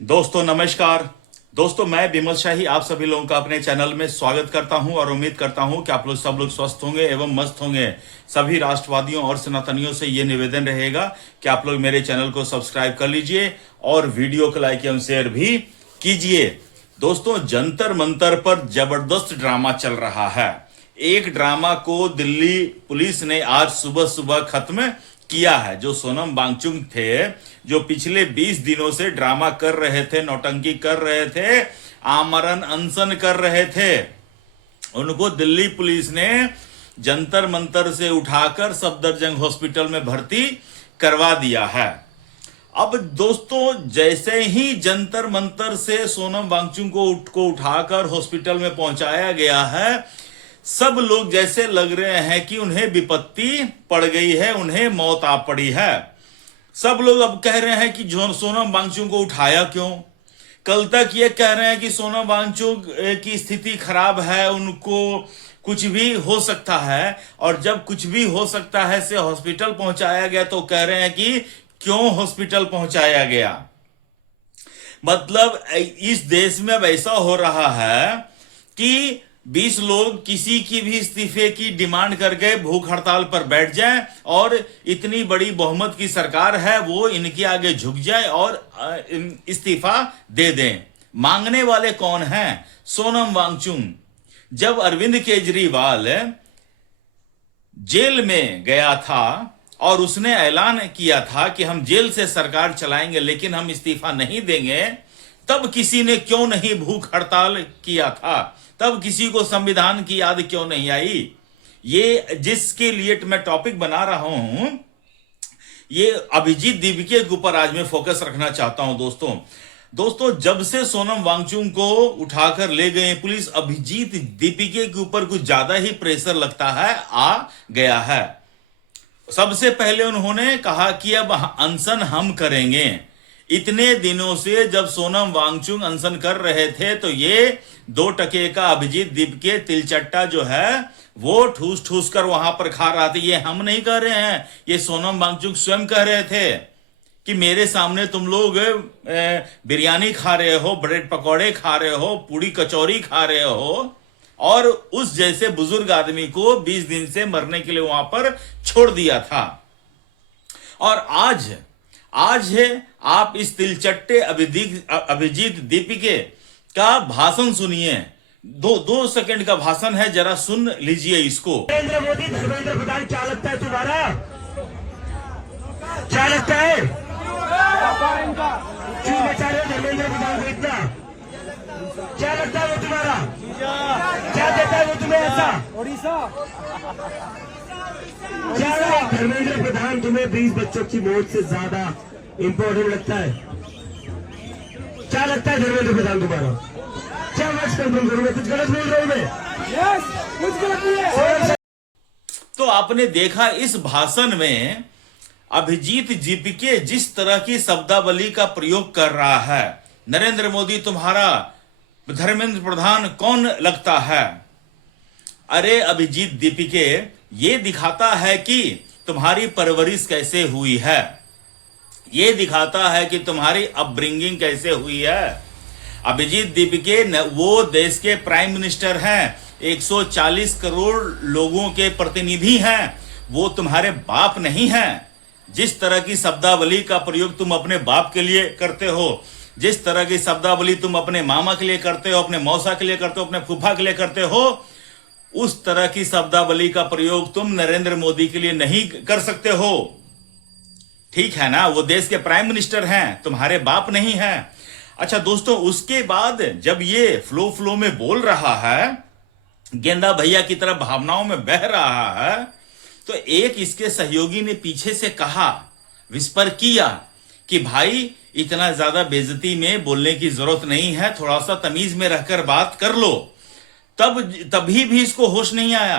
दोस्तों नमस्कार। दोस्तों मैं विमल शाही आप सभी लोगों का अपने चैनल में स्वागत करता हूं और उम्मीद करता हूं कि आप लोग सब लोग स्वस्थ होंगे एवं मस्त होंगे। सभी राष्ट्रवादियों और सनातनियों से ये निवेदन रहेगा कि आप लोग मेरे चैनल को सब्सक्राइब कर लीजिए और वीडियो को लाइक एवं शेयर भी कीजिए। दोस्तों जंतर मंतर पर जबरदस्त ड्रामा चल रहा है। एक ड्रामा को दिल्ली पुलिस ने आज सुबह सुबह खत्म किया है। जो सोनम वांगचुक थे, जो पिछले 20 दिनों से ड्रामा कर रहे थे, नौटंकी कर रहे थे, आमरण अनशन कर रहे थे, उनको दिल्ली पुलिस ने जंतर मंतर से उठाकर सफदरजंग हॉस्पिटल में भर्ती करवा दिया है। अब दोस्तों जैसे ही जंतर मंतर से सोनम वांगचुक को उठाकर हॉस्पिटल में पहुंचाया गया है, सब लोग जैसे लग रहे हैं कि उन्हें विपत्ति पड़ गई है, उन्हें मौत आ पड़ी है। सब लोग अब कह रहे हैं कि सोनम वांगचुक को उठाया क्यों। कल तक ये कह रहे हैं कि सोनम वांगचुक की स्थिति खराब है, उनको कुछ भी हो सकता है, और जब कुछ भी हो सकता है से हॉस्पिटल पहुंचाया गया तो कह रहे हैं कि क्यों हॉस्पिटल पहुंचाया गया। मतलब इस देश में अब ऐसा हो रहा है कि 20 लोग किसी की भी इस्तीफे की डिमांड करके भूख हड़ताल पर बैठ जाएं और इतनी बड़ी बहुमत की सरकार है वो इनके आगे झुक जाए और इस्तीफा दे दें। मांगने वाले कौन हैं? सोनम वांगचुक। जब अरविंद केजरीवाल जेल में गया था और उसने ऐलान किया था कि हम जेल से सरकार चलाएंगे लेकिन हम इस्तीफा नहीं देंगे, तब किसी ने क्यों नहीं भूख हड़ताल किया था? तब किसी को संविधान की याद क्यों नहीं आई? ये जिसके लिए मैं टॉपिक बना रहा हूं, ये अभिजीत दीपिके के ऊपर आज मैं फोकस रखना चाहता हूं। दोस्तों जब से सोनम वांगचुक को उठाकर ले गए पुलिस, अभिजीत दीपिके के ऊपर कुछ ज्यादा ही प्रेशर लगता है आ गया है। सबसे पहले उन्होंने कहा कि अब अनशन हम करेंगे। इतने दिनों से जब सोनम वांगचुक अनशन कर रहे थे तो ये 2 टके का अभिजीत दीपिके तिलचट्टा जो है वो ठूस ठूस कर वहां पर खा रहा था। ये हम नहीं कह रहे हैं, ये सोनम वांगचुक स्वयं कह रहे थे कि मेरे सामने तुम लोग बिरयानी खा रहे हो, ब्रेड पकौड़े खा रहे हो, पूड़ी कचौरी खा रहे हो, और उस जैसे बुजुर्ग आदमी को 20 दिन से मरने के लिए वहां पर छोड़ दिया था। और आज है आप इस तिलचट्टे अभिजीत दीपिके का भाषण सुनिए। 2 सेकंड का भाषण है, जरा सुन लीजिए इसको। नरेंद्र मोदी धर्मेंद्र प्रधान क्या लगता है तुम्हारा? क्या लगता है? क्यों बचा रहे हो धर्मेंद्र प्रधान को इतना? क्या लगता है वो तुम्हारा? क्या देता है वो तुम्हें ऐसा? ओडिशा क्या धर्मेंद्र प्रधान तुम्हें 20 बच्चों की मौत से ज्यादा इंपॉर्टेंट लगता है? क्या लगता है धर्मेंद्र प्रधान तुम्हारा? क्या वर्ष कंफर्म करूं मैं? कुछ गलत बोल रहा हूं मैं? यस, कुछ गलत नहीं है। तो आपने देखा इस भाषण में अभिजीत दीपिके जिस तरह की शब्दावली का प्रयोग कर रहा है। नरेंद्र मोदी तुम्हारा धर्मेंद्र प्रधान कौन लगता है? अरे अभिजीत दीपिके, ये दिखाता है कि तुम्हारी परवरिश कैसे हुई है, ये दिखाता है कि तुम्हारी अपब्रिंगिंग कैसे हुई है। अभिजीत दीपिके वो देश के प्राइम मिनिस्टर हैं, 140 करोड़ लोगों के प्रतिनिधि हैं, वो तुम्हारे बाप नहीं हैं। जिस तरह की शब्दावली का प्रयोग तुम अपने बाप के लिए करते हो, जिस तरह की शब्दावली तुम अपने मामा के लिए करते हो, अपने मौसा के लिए करते हो, अपने फूफा के लिए करते हो, उस तरह की शब्दावली का प्रयोग तुम नरेंद्र मोदी के लिए नहीं कर सकते हो। ठीक है ना? वो देश के प्राइम मिनिस्टर हैं, तुम्हारे बाप नहीं हैं। अच्छा दोस्तों, उसके बाद जब ये फ्लो में बोल रहा है, गेंदा भैया की तरह भावनाओं में बह रहा है, तो एक इसके सहयोगी ने पीछे से कहा, विस्पर किया कि भाई इतना ज्यादा बेइज्जती में बोलने की जरूरत नहीं है, थोड़ा सा तमीज में रहकर बात कर लो। तभी भी इसको होश नहीं आया,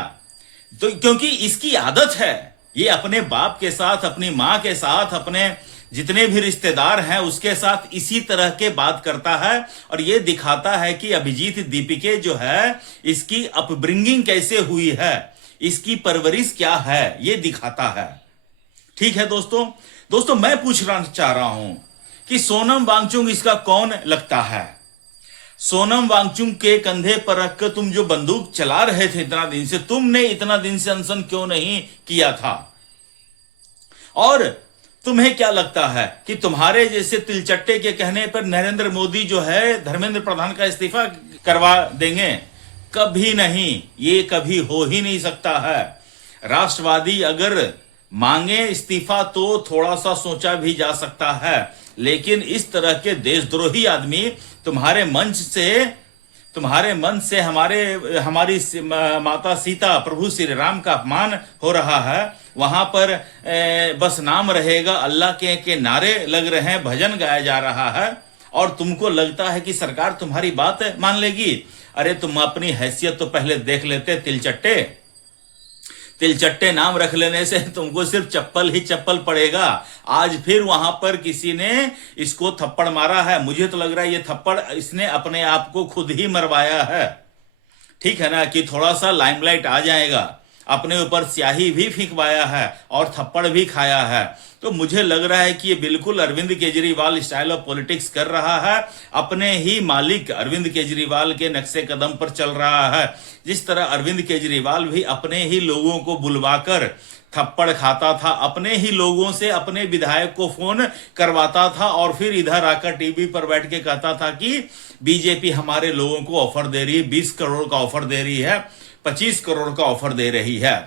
तो क्योंकि इसकी आदत है, ये अपने बाप के साथ, अपनी मां के साथ, अपने जितने भी रिश्तेदार हैं उसके साथ इसी तरह के बात करता है। और ये दिखाता है कि अभिजीत दीपिके जो है, इसकी अपब्रिंगिंग कैसे हुई है, इसकी परवरिश क्या है, ये दिखाता है। ठीक है दोस्तों मैं पूछना चाह रहा हूं कि सोनम वांगचुक इसका कौन लगता है। सोनम वांगचुक के कंधे पर रखकर तुम जो बंदूक चला रहे थे इतना दिन से, तुमने इतना दिन से अनशन क्यों नहीं किया था? और तुम्हें क्या लगता है कि तुम्हारे जैसे तिलचट्टे के कहने पर नरेंद्र मोदी जो है धर्मेंद्र प्रधान का इस्तीफा करवा देंगे? कभी नहीं, ये कभी हो ही नहीं सकता है। राष्ट्रवादी अगर मांगे इस्तीफा तो थोड़ा सा सोचा भी जा सकता है, लेकिन इस तरह के देशद्रोही आदमी तुम्हारे मन से हमारी माता सीता प्रभु श्री राम का अपमान हो रहा है। वहां पर बस नाम रहेगा, अल्लाह के नारे लग रहे हैं, भजन गाया जा रहा है, और तुमको लगता है कि सरकार तुम्हारी बात मान लेगी। अरे तुम अपनी हैसियत तो पहले देख लेते। तिलचट्टे नाम रख लेने से तुमको सिर्फ चप्पल ही चप्पल पड़ेगा। आज फिर वहां पर किसी ने इसको थप्पड़ मारा है। मुझे तो लग रहा है ये थप्पड़ इसने अपने आप को खुद ही मरवाया है। ठीक है ना, कि थोड़ा सा लाइमलाइट आ जाएगा, अपने ऊपर स्याही भी फिकवाया है और थप्पड़ भी खाया है। तो मुझे लग रहा है कि ये बिल्कुल Arvind Kejriwal style of politics कर रहा है, अपने ही मालिक अरविंद केजरीवाल के नक्शे कदम पर चल रहा है। जिस तरह अरविंद केजरीवाल भी अपने ही लोगों को बुलवाकर थप्पड़ खाता था, अपने ही लोगों से अपने विधायक को फोन करवाता था और फिर इधर आकर टीवी पर बैठ के कहता था कि बीजेपी हमारे लोगों को ऑफर दे रही है, 20 करोड़ का ऑफर दे रही है, 25 करोड़ का ऑफर दे रही है।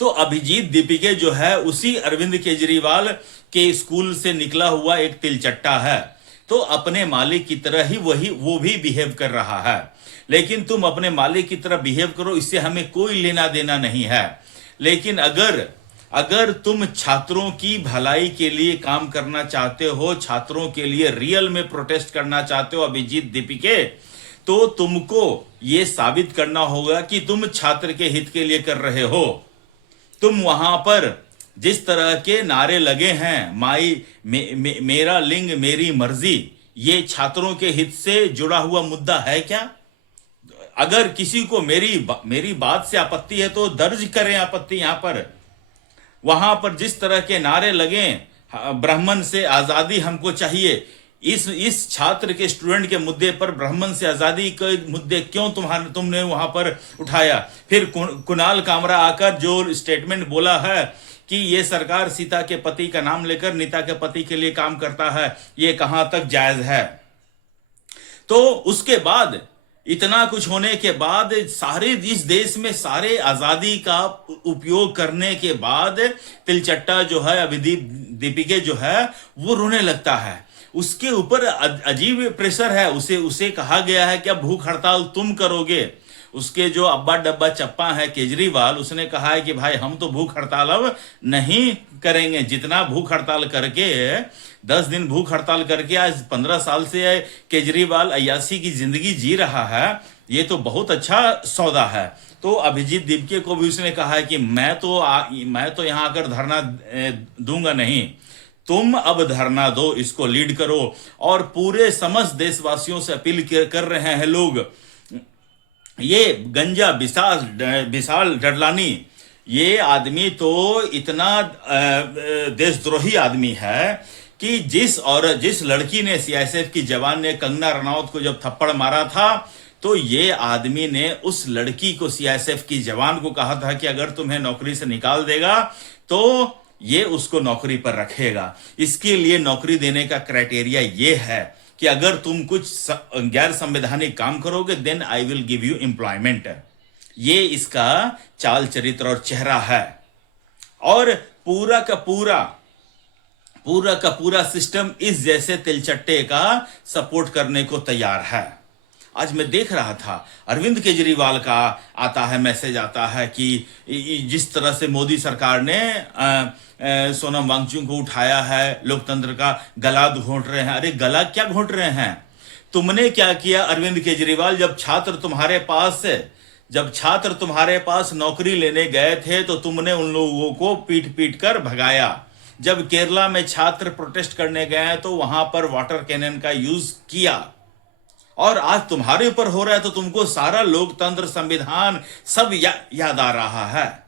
तो अभिजीत दीपिके जो है उसी अरविंद केजरीवाल के स्कूल से निकला हुआ एक तिलचट्टा है। तो अपने मालिक की तरह ही वो भी बिहेव कर रहा है। लेकिन तुम अपने मालिक की तरह बिहेव करो, इससे हमें कोई लेना देना नहीं है। लेकिन अगर तुम छात्रों की भलाई के लिए काम करना चाहते हो, छात्रों के लिए रियल में प्रोटेस्ट करना चाहते हो अभिजीत दीपिके, तो तुमको यह साबित करना होगा कि तुम छात्र के हित के लिए कर रहे हो। तुम वहां पर जिस तरह के नारे लगे हैं, मेरा लिंग मेरी मर्जी, ये छात्रों के हित से जुड़ा हुआ मुद्दा है क्या? अगर किसी को मेरी बात से आपत्ति है तो दर्ज करें आपत्ति। यहां पर वहां पर जिस तरह के नारे लगे, ब्राह्मण से आजादी हमको चाहिए, इस छात्र के स्टूडेंट के मुद्दे पर ब्राह्मण से आजादी के मुद्दे क्यों तुमने वहां पर उठाया? फिर कुणाल कामरा आकर जो स्टेटमेंट बोला है कि ये सरकार सीता के पति का नाम लेकर नीता के पति के लिए काम करता है, ये कहां तक जायज है? तो उसके बाद इतना कुछ होने के बाद, सारे इस देश में सारे आजादी का उपयोग करने के बाद तिलचट्टा जो है अभिजीत दीपिके जो है वो रोने लगता है। उसके ऊपर अजीब प्रेशर है। उसे कहा गया है कि अब भूख हड़ताल तुम करोगे। उसके जो अब्बा डब्बा चप्पा है केजरीवाल, उसने कहा है कि भाई हम तो भूख हड़ताल अब नहीं करेंगे। जितना भूख हड़ताल करके 10 दिन भूख हड़ताल करके आज 15 साल से केजरीवाल अय्यासी की जिंदगी जी रहा है, ये तो बहुत अच्छा सौदा है। तो अभिजीत दीपिके को भी उसने कहा है कि मैं तो यहां आकर धरना दूंगा नहीं, तुम अब धरना दो, इसको लीड करो। और पूरे समस्त देशवासियों से अपील कर रहे हैं लोग, ये गंजा विशाल डडलानी, ये आदमी तो इतना देशद्रोही आदमी है कि जिस लड़की ने सीआईएसएफ की जवान ने कंगना रनौत को जब थप्पड़ मारा था, तो ये आदमी ने उस लड़की को, सीआईएसएफ की जवान को कहा था कि अगर तुम्हें नौकरी से निकाल देगा तो ये उसको नौकरी पर रखेगा। इसके लिए नौकरी देने का क्राइटेरिया ये है कि अगर तुम कुछ गैर संवैधानिक काम करोगे then I will give you employment. ये इसका चाल चरित्र और चेहरा है। और पूरा का पूरा सिस्टम इस जैसे तिलचट्टे का सपोर्ट करने को तैयार है। आज मैं देख रहा था अरविंद केजरीवाल का आता है मैसेज आता है कि जिस तरह से मोदी सरकार ने सोनम वांगचुक को उठाया है, लोकतंत्र का गला घोंट रहे हैं। अरे गला क्या घोंट रहे हैं? तुमने क्या किया अरविंद केजरीवाल? जब छात्र तुम्हारे पास नौकरी लेने गए थे तो तुमने उन लोगों को पीट कर भगाया। जब केरला में छात्र प्रोटेस्ट करने गए तो वहां पर वाटर कैनन का यूज किया। और आज तुम्हारे ऊपर हो रहा है तो तुमको सारा लोकतंत्र, संविधान सब याद आ रहा है।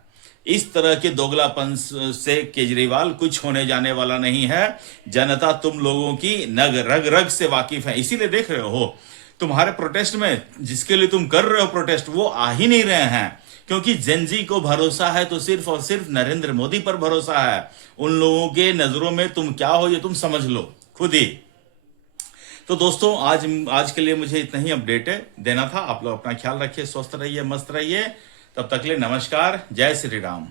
इस तरह के दोगलापन से केजरीवाल कुछ होने जाने वाला नहीं है। जनता तुम लोगों की नग रग रग से वाकिफ है, इसीलिए देख रहे हो तुम्हारे प्रोटेस्ट में, जिसके लिए तुम कर रहे हो प्रोटेस्ट, वो आ ही नहीं रहे हैं, क्योंकि जेनजी को भरोसा है तो सिर्फ और सिर्फ नरेंद्र मोदी पर भरोसा है। उन लोगों के नजरों में तुम क्या हो ये तुम समझ लो खुद ही। तो दोस्तों आज के लिए मुझे इतना ही अपडेट देना था। आप लोग अपना ख्याल रखिए, स्वस्थ रहिए, मस्त रहिए। तब तक के लिए नमस्कार, जय श्री राम।